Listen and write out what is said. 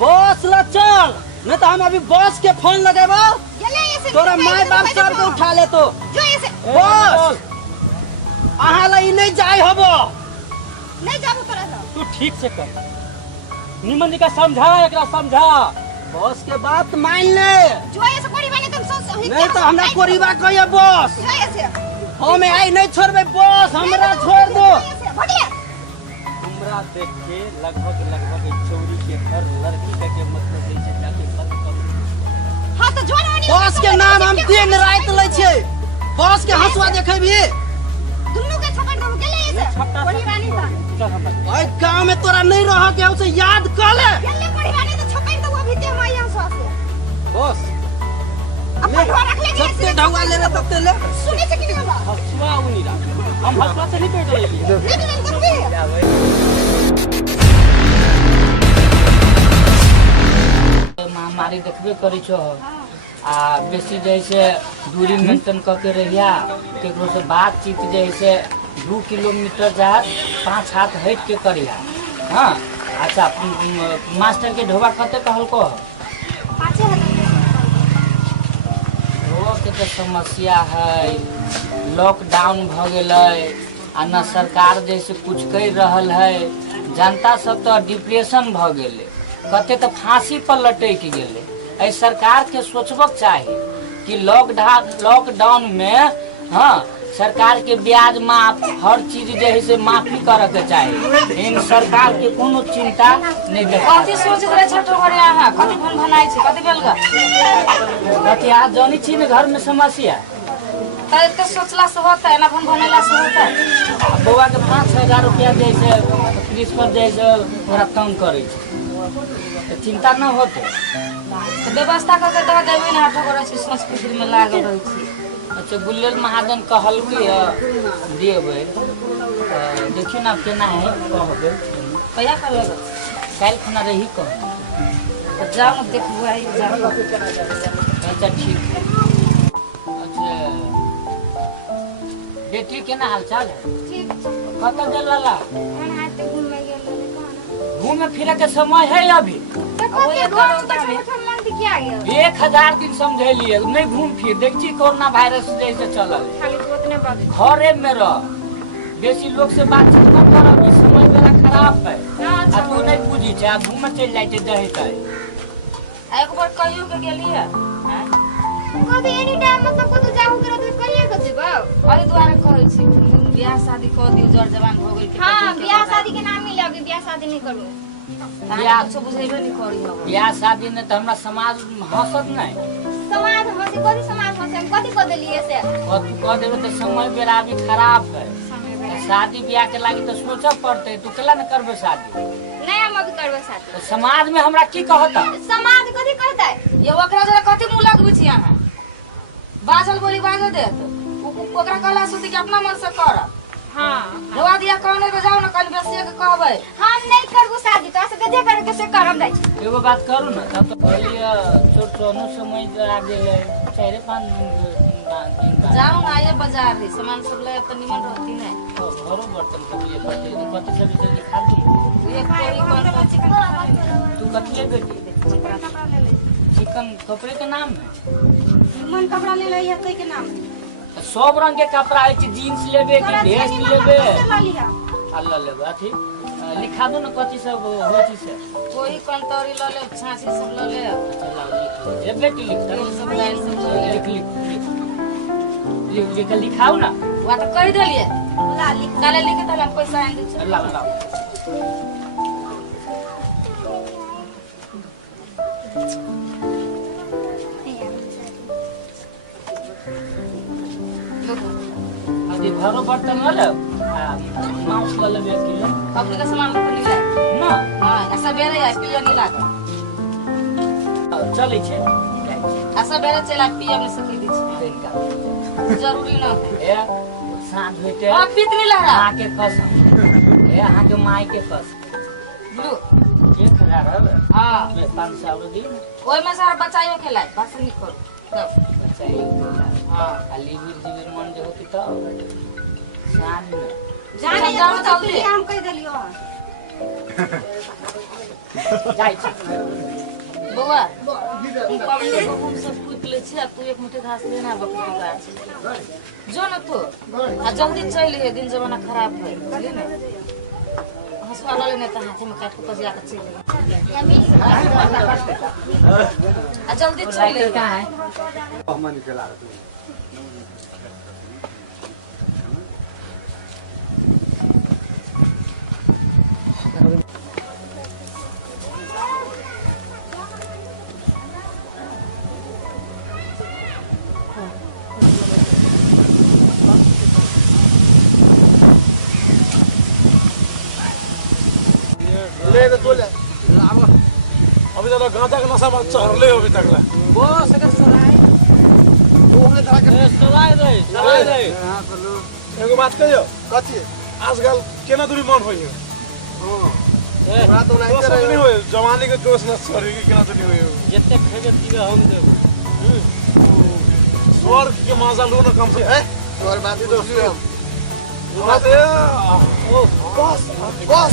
बस ला चल, नहीं तो हम अभी बस के फोन लगेबो। तोरा माय बाप सब के उठा ले तो बस अहाँ ला ई नहीं जाय हबो। नहीं जाबो तोरा ला। तू ठीक से कर, निमन का समझा, एकरा समझा। बस के बात मान ले। जो ऐसे कोरी बने तुम सोच नहीं तो हमरा कोरीबा कहिए बस। जो ऐसे हम आई नहीं छोड़बे बस, हमरा छोड़ दो। भटिया हमरा देख के लगभग चोरी के हर लड़की के मतलब जैसे जाके बंद कर। हां तो जोन बस के नाम हम दिन रात ले छे। बस के हंसुआ देखेबी दुन्नु के छपड़ दो गेले ऐसे कोरी रानी था। चल हम ओए गांव में तोरा नहीं रह के उसे याद कर ले। गेले कोरी रानी तो छपड़ दो अभी ते हम यहां से बस अपन घर रख ले सबसे ढौआ ले रे तब ले। सुने से कि नहीं बा हंसुआ उनी रा हम हंसुआ से नहीं पेट लेली। नहीं तुम भी महामारी देखबे करी छो आ बेसी जैसे दूरी मेंटेन करके रहिया, केकरो से बातचीत जैसे 2 किलोमीटर जा 5 हाथ हट के करिया। हाँ अच्छा, मास्टर के ढोबा कते कहल को पाछे ढोबा के तो समस्या है, लॉकडाउन भ गेलै आ न सरकार जैसे कुछ कर रहल है, जनता सब तो डिप्रेशन भ गेले, कते तो फांसी पर लटक गेले। ऐ सरकार के सोचबक चाही कि लॉकडाउन में हाँ सरकार के ब्याज माफ, हर चीज जैसे माफी करे के चाही। इन सरकार के कोनो चिंता नहीं देखा। कथी सोच रहे छोटो घरे आहा कथी भन भनाई छै कथी बेलगा कथी आज जानी छी ने घर में समस्या त तो सोचला से होता है ना भन भनेला से होता है। बउआ के 5,000 रुपया जैसे प्रिंसिपल जैसे थोड़ा कम करे छै तो चिंता न होते। तो व्यवस्था करके दवा देबे ना आठो करे छै सोच फिक्र में लागल रहै छी। अच्छा गुल्लेल महाजन कहल कि देवे देखिए ना केना है कहबे कहिया कर लेगा काल खुना रही कह तो जाओ देखबो आई जाओ। अच्छा ठीक है। अच्छा बेटी केना हाल चाल है? ठीक कत गेला हम हाथ घूमे गेल कहां घूमे फिरे के समय है अभी? तो ये गांव का संगठन मन क्या गया 1000 दिन समझेलिए नहीं घूम फिर देखी कोरोना वायरस जैसे चलल खाली तो उतने बात घरे में रह, बेसी लोग से बातचीत न करब, ई समय बड़ा खराब है। आ तू नहीं बुझी छै, घूमे चल जाए दही तय एक बार कहियो के गेलिए हैं कभी एनी टाइम मतलब को तो जाहू करे तो करिए के जेबो। अहि द्वारा कहै छी बियाह शादी कर दियो, जर जवान हो गेल के हां बियाह शादी के नाम मिले, अभी बियाह शादी नहीं करू। बियाह कुछ बुझेबे नहीं करी हो ब्याह शादी ने तो हमरा समाज हंसत नहीं। समाज हंसी कथी समाज हंसी हम कथी कर देलिए से और तू कह देबे तो समय बेरा अभी खराब है, शादी ब्याह के लागी तो सोचब पड़ते। तू केला न करबे शादी? नहीं हम अभी करबे शादी। तो समाज में हमरा की कहता? समाज कथी कहता है ये ओकरा जरा कथी मुंह लगबै छी अहाँ बाजल बोली बाजे देत ओकरा कहला सुती के अपना मन से कर। हां धोआ दिया कहने तो जाओ ना कल बेसिए के कहबै हम नहीं करबो शादी, तो से गजे करे के से करम दै छी। एगो बात करू ना, तब तो कहलिए छोट छोनो समय आ गेले 4-5 दिन जाओ ना ये बाजार रे सामान सब ले तो निमन रहती नहीं तो घरो बर्तन के लिए पति से भी जल्दी खा दी। एक कोई कौन तू कथी बेटी कपड़ा ले ले, चिकन कपड़े के नाम है? मन कपड़ा ले ले ये के नाम सब रंग के कपड़ा है, जीन्स लेबे कि ड्रेस लेबे लिया अल्लाह लेबे अथी लिखा दो ना कथी सब होची से कोई कंटोरी ल ले छासी सब ल ले चला लिख ए बेटी लिख सब लाइन सब लिख लिखाओ ना वा तो कह देलिए ला लिख काले लिखे त हम पैसा आन दे अल्लाह अल्लाह अभी घरो बर्तन ल ले मांस ल लेबे किलो अपने का सामान तो नहीं लाए ना हां ऐसा बेरे है किलो नहीं लाग चलै छै ऐसा बेरे चला पिए में सकी दी छी जरूरी ना है ए साँझ होते हां पीत नहीं ला रहा माँ के कसम ए अहाँ के माई के कसम ब्लू 1000 है हां 500 दिन ओइ में सारा बचाइयो खेलाए बस नहीं करो तब बचाइए हां खाली जीवन मन जो होती तो साँझ में जाने जाओ तो जल्दी हम कह देलियो जाई छी बउआ हम पबनी को हम सब कुछ ले छी आ तू एक मुट्ठी घास लेना बकरी का जो न तू आ जल्दी चल ये दिन जमाना खराब है बुझली ना हंसवाला लेने त हाथ में काट के कजिया के चल आ जल्दी चल ले कहां है ले तो ले अभी तो गांजा का नशा मत चढ़ले हो अभी तक ला बस के सराय ओने तरह के सराय रे हां चलो एगो बात कहियो कथि आजकल केना दूरी मन होई हां बात तो नहीं होय जवानी के जोश न सरी के केना दूरी होय जते खेबे पीबे हम देब स्वर्ग के मजा लो ना कम से है स्वर्ग बात दोस्त हम बस बस